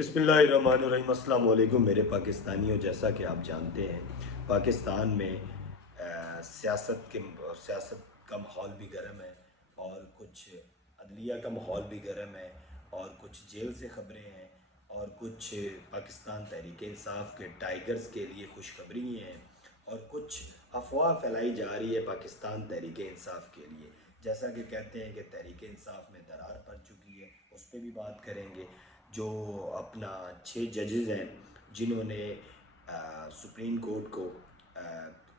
बिस्मिल्लाहिर्रहमानिर्रहीम। अस्सलाम वालेकुम मेरे पाकिस्तानियों। जैसा कि आप जानते हैं पाकिस्तान में सियासत का माहौल भी गर्म है और कुछ अदलिया का माहौल भी गर्म है और कुछ जेल से ख़बरें हैं और कुछ पाकिस्तान तहरीक इंसाफ के टाइगर्स के लिए खुशखबरी हैं और कुछ अफवाह फैलाई जा रही है पाकिस्तान तहरीक इंसाफ के लिए। जैसा कि कहते हैं कि तहरीक इंसाफ में दरार पड़ चुकी है, उस पर भी बात करेंगे। जो अपना 6 जजेज़ हैं जिन्होंने सुप्रीम कोर्ट को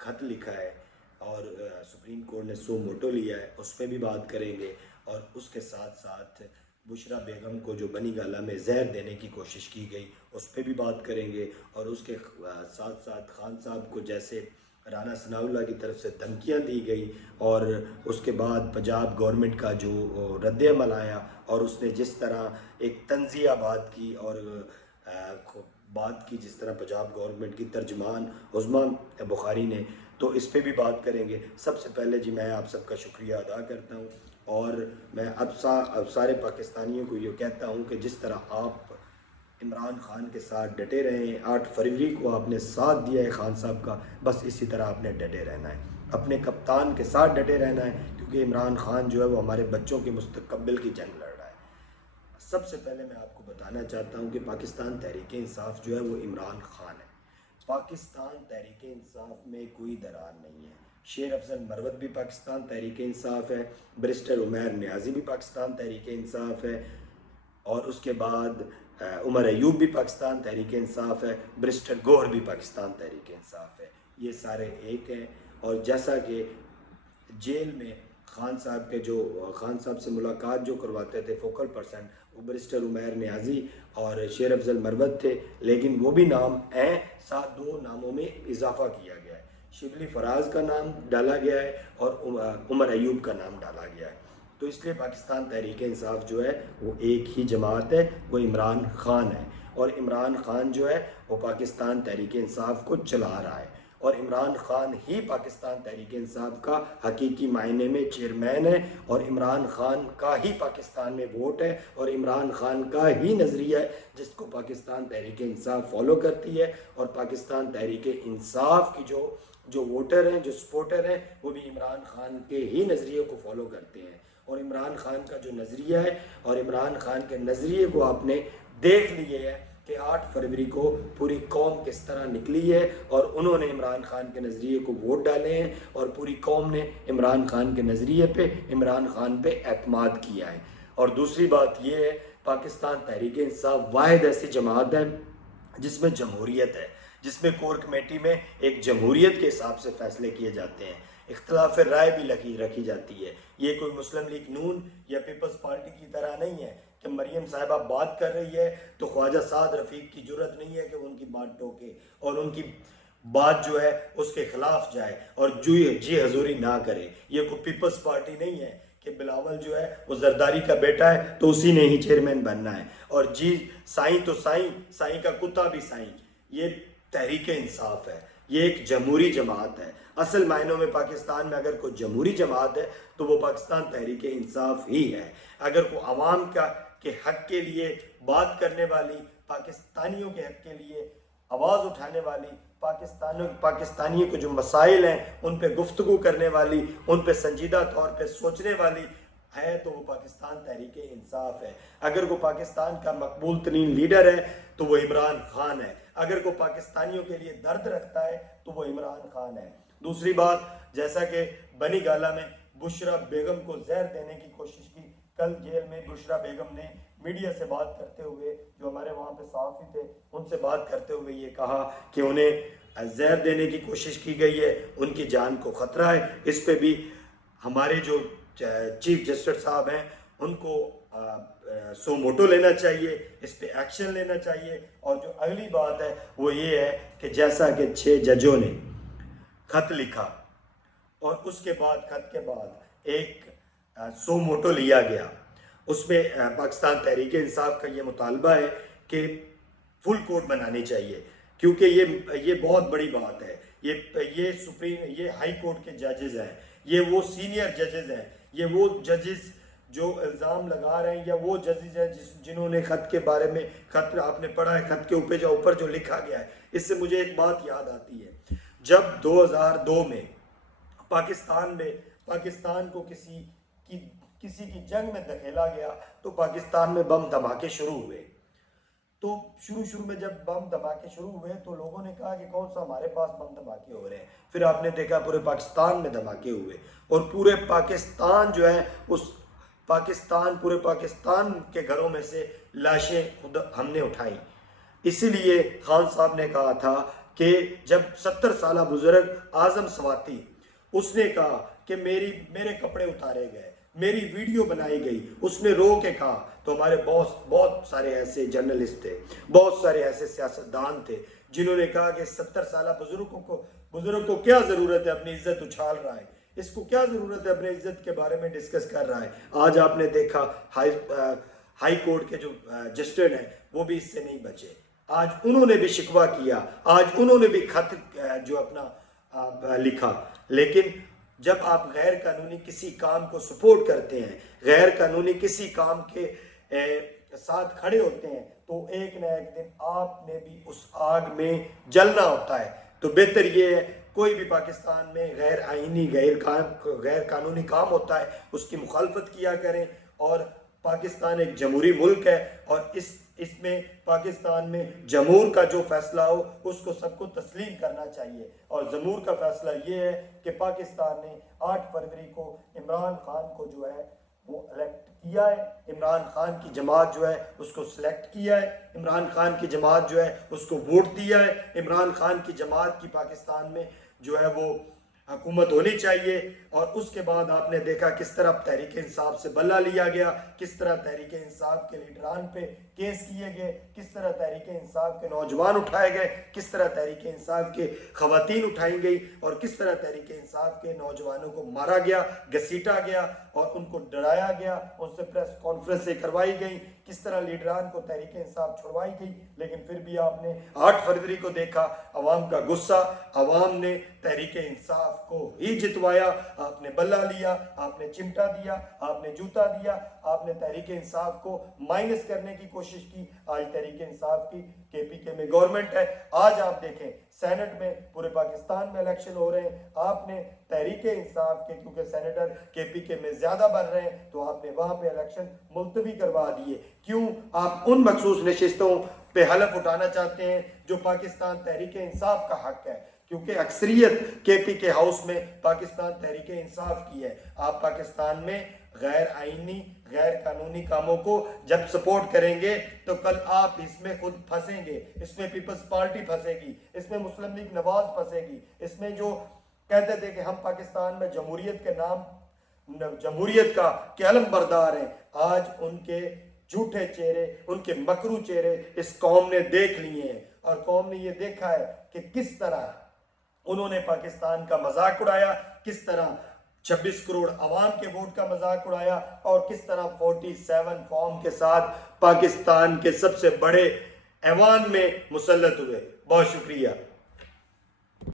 ख़त लिखा है और सुप्रीम कोर्ट ने सो मोटो लिया है, उस पर भी बात करेंगे। और उसके साथ साथ बुशरा बेगम को जो बनी गाला में जहर देने की कोशिश की गई, उस पर भी बात करेंगे। और उसके साथ साथ खान साहब को जैसे राना सनाउल्लाह की तरफ से धमकियां दी गई और उसके बाद पंजाब गवर्नमेंट का जो रद्द अमल आया और उसने जिस तरह एक तंज़िया बात की जिस तरह पंजाब गवर्नमेंट की तर्जमान उज़्मा बुखारी ने, तो इस पे भी बात करेंगे। सबसे पहले जी मैं आप सबका शुक्रिया अदा करता हूँ और मैं अब सारे पाकिस्तानियों को ये कहता हूँ कि जिस तरह आप इमरान खान के साथ डटे रहे हैं, 8 फरवरी को आपने साथ दिया है खान साहब का, बस इसी तरह आपने डटे रहना है, अपने कप्तान के साथ डटे रहना है, क्योंकि इमरान खान जो है वो हमारे बच्चों के मुस्तकबिल की जंग लड़ रहा है। सबसे पहले मैं आपको बताना चाहता हूँ कि पाकिस्तान तहरीक इंसाफ जो है वो इमरान खान है। पाकिस्तान तहरीक इंसाफ में कोई दरार नहीं है। शेर अफजल मरवत भी पाकिस्तान तहरीक इंसाफ है, बैरिस्टर उमैर नियाज़ी भी पाकिस्तान तहरीक इंसाफ है और उसके बाद उमर अयूब भी पाकिस्तान तहरीक इंसाफ है, बैरिस्टर गौहर भी पाकिस्तान तहरीक इंसाफ है। ये सारे एक हैं। और जैसा कि जेल में खान साहब से मुलाकात जो करवाते थे फोकल पर्सन, वो बैरिस्टर उमैर नियाज़ी और शेर अफजल मरवत थे, लेकिन वो भी नाम हैं, साथ 2 नामों में इजाफा किया गया है। शिबली फराज का नाम डाला गया है और उमर अयूब का नाम डाला गया है। तो इसलिए पाकिस्तान तहरीक इंसाफ जो है वो एक ही जमात है, वो इमरान खान है। और इमरान खान जो है वो पाकिस्तान तहरीक इंसाफ को चला रहा है और इमरान खान ही पाकिस्तान तहरीक इंसाफ का हकीकी मायने में चेयरमैन है और इमरान खान का ही पाकिस्तान में वोट है और इमरान खान का ही नज़रिया है जिसको पाकिस्तान तहरीक इंसाफ फॉलो करती है। और पाकिस्तान तहरीक इंसाफ की जो वोटर हैं, जो सपोर्टर हैं, वो भी इमरान खान के ही नज़रिए को फॉलो करते हैं। और इमरान खान का जो नज़रिया है और इमरान खान के नज़रिए को आपने देख लिए है कि 8 फरवरी को पूरी कौम किस तरह निकली है और उन्होंने इमरान खान के नज़रिए को वोट डाले हैं और पूरी कौम ने इमरान खान के नज़रिए पे, इमरान खान पे एतमाद किया है। और दूसरी बात ये है, पाकिस्तान तहरीक इंसाफ वाहिद ऐसी जमात है जिसमें जमहूरियत है, जिसमें कोर कमेटी में एक जमहूरियत के हिसाब से फ़ैसले किए जाते हैं, इख्तलाफ राय भी रखी जाती है। ये कोई मुस्लिम लीग नून या पीपल्स पार्टी की तरह नहीं है कि मरियम साहिबा बात कर रही है तो ख्वाजा साद रफ़ीक की जुर्रत नहीं है कि वो उनकी बात टोके और उनकी बात जो है उसके खिलाफ जाए और जी हजूरी ना करे। ये कोई पीपल्स पार्टी नहीं है कि बिलावल जो है वो जरदारी का बेटा है तो उसी ने ही चेयरमैन बनना है और जी साईं तो साईं का कुत्ता भी साईं। ये तहरीक इंसाफ है, ये एक जमहूरी जमात है। असल मायनों में पाकिस्तान में अगर कोई जमहूरी जमात है तो वो पाकिस्तान तहरीक इंसाफ ही है। अगर कोई अवाम के हक के लिए बात करने वाली, पाकिस्तानियों के हक के लिए आवाज़ उठाने वाली, पाकिस्तानियों के जो मसाइल हैं उन पे गुफ्तगू करने वाली, उन पे संजीदा तौर पे सोचने वाली है तो वो पाकिस्तान तहरीक इंसाफ है। अगर वो पाकिस्तान का मकबूल तरीन लीडर है तो वो इमरान खान है। अगर कोई पाकिस्तानियों के लिए दर्द रखता है तो वो इमरान खान है। दूसरी बात, जैसा कि बनी गाला में बुशरा बेगम को जहर देने की कोशिश की, कल जेल में बुशरा बेगम ने मीडिया से बात करते हुए, जो हमारे वहाँ पे सहाफ़ी थे उनसे बात करते हुए ये कहा कि उन्हें जहर देने की कोशिश की गई है, उनकी जान को ख़तरा है। इस पे भी हमारे जो चीफ जस्टिस साहब हैं उनको सो मोटो लेना चाहिए, इस पे एक्शन लेना चाहिए। और जो अगली बात है वो ये है कि जैसा कि 6 जजों ने खत लिखा और उसके बाद खत के बाद एक सो मोटो लिया गया, उसमें पाकिस्तान तहरीक इंसाफ का ये मुतालबा है कि फुल कोर्ट बनानी चाहिए, क्योंकि ये बहुत बड़ी बात है। ये हाई कोर्ट के जजेस हैं, ये वो सीनियर जजेस हैं, ये वो जजेस جو الزام لگا رہے ہیں یا وہ ججز ہیں جنہوں نے خط کے بارے میں، خط آپ نے پڑھا ہے، خط کے اوپر جو لکھا گیا ہے، اس سے مجھے ایک بات یاد آتی ہے۔ جب 2002 میں پاکستان کو کسی کی جنگ میں دھکیلا گیا تو پاکستان میں بم دھماکے شروع ہوئے۔ تو شروع میں جب بم دھماکے شروع ہوئے تو لوگوں نے کہا کہ کون سا ہمارے پاس بم دھماکے ہو رہے ہیں۔ پھر آپ نے دیکھا پورے پاکستان میں دھماکے ہوئے، اور پورے پاکستان جو ہے پورے پاکستان کے گھروں میں سے لاشیں خود ہم نے اٹھائیں۔ اسی لیے خان صاحب نے کہا تھا کہ جب 70 سالہ بزرگ اعظم سواتی، اس نے کہا کہ میرے کپڑے اتارے گئے، میری ویڈیو بنائی گئی، اس نے رو کے کہا، تو ہمارے بہت سارے ایسے جرنلسٹ تھے، بہت سارے ایسے سیاستدان تھے جنہوں نے کہا کہ 70 سالہ بزرگ کو کیا ضرورت ہے، اپنی عزت اچھال رہا ہے، اس کو کیا ضرورت ہے اپنی عزت کے بارے میں ڈسکس کر رہا ہے۔ آج آپ نے دیکھا ہائی کورٹ کے جو جسٹس ہیں وہ بھی اس سے نہیں بچے، آج انہوں نے بھی شکوہ کیا، آج انہوں نے بھی خط جو اپنا لکھا۔ لیکن جب آپ غیر قانونی کسی کام کو سپورٹ کرتے ہیں، غیر قانونی کسی کام کے ساتھ کھڑے ہوتے ہیں، تو ایک نہ ایک دن آپ نے بھی اس آگ میں جلنا ہوتا ہے۔ تو بہتر یہ ہے کوئی بھی پاکستان میں غیر آئینی غیر قانونی کام ہوتا ہے اس کی مخالفت کیا کریں، اور پاکستان ایک جمہوری ملک ہے، اور اس میں پاکستان میں جمہور کا جو فیصلہ ہو اس کو سب کو تسلیم کرنا چاہیے۔ اور جمہور کا فیصلہ یہ ہے کہ پاکستان نے 8 فروری کو عمران خان کو جو ہے وہ الیکٹ کیا ہے، عمران خان کی جماعت جو ہے اس کو سلیکٹ کیا ہے، عمران خان کی جماعت جو ہے اس کو ووٹ دیا ہے، عمران خان کی جماعت کی پاکستان میں جو ہے وہ حکومت ہونی چاہیے۔ اور اس کے بعد آپ نے دیکھا کس طرح تحریک انصاف سے بلہ لیا گیا، کس طرح تحریک انصاف کے لیڈران پہ کیس کیے گئے، کس طرح تحریک انصاف کے نوجوان اٹھائے گئے، کس طرح تحریک انصاف کے خواتین اٹھائی گئی، اور کس طرح تحریک انصاف کے نوجوانوں کو مارا گیا، گھسیٹا گیا اور ان کو ڈرایا گیا، ان سے پریس کانفرنسیں کروائی گئیں، کس طرح لیڈران کو تحریک انصاف چھڑوائی گئی۔ لیکن پھر بھی آپ نے 8 فروری کو دیکھا عوام کا غصہ، عوام نے تحریک انصاف کو ہی جتوایا، آپ نے بلہ لیا، آپ نے چمٹا دیا، آپ نے جوتا دیا، آپ نے تحریک انصاف کو مائنس کرنے کی کوشش کی۔ آج تحریک انصاف کی KPK میں گورنمنٹ ہے، آج آپ دیکھیں سینٹ میں پورے پاکستان میں الیکشن ہو رہے ہیں، آپ نے تحریک انصاف کے کیونکہ سینیٹر KPK میں زیادہ بڑھ رہے ہیں تو آپ نے وہاں پہ الیکشن ملتوی کروا دیے۔ کیوں؟ آپ ان مخصوص نشستوں پہ حلف اٹھانا چاہتے ہیں جو پاکستان تحریک انصاف کا حق ہے، کیونکہ اکثریت KPK ہاؤس میں پاکستان تحریک انصاف کی ہے۔ آپ پاکستان میں غیر آئینی غیر قانونی کاموں کو جب سپورٹ کریں گے تو کل آپ اس میں خود پھنسیں گے، اس میں پیپلز پارٹی پھنسے گی، اس میں مسلم لیگ نواز پھنسے گی، اس میں جو کہتے تھے کہ ہم پاکستان میں جمہوریت کے نام جمہوریت کا علم بردار ہیں، آج ان کے جھوٹے چہرے، ان کے مکرو چہرے اس قوم نے دیکھ لیے ہیں، اور قوم نے یہ دیکھا ہے کہ کس طرح انہوں نے پاکستان کا مذاق اڑایا، کس طرح 26 کروڑ عوام کے ووٹ کا مذاق اڑایا، اور کس طرح 47 فارم کے ساتھ پاکستان کے سب سے بڑے ایوان میں مسلط ہوئے۔ بہت شکریہ۔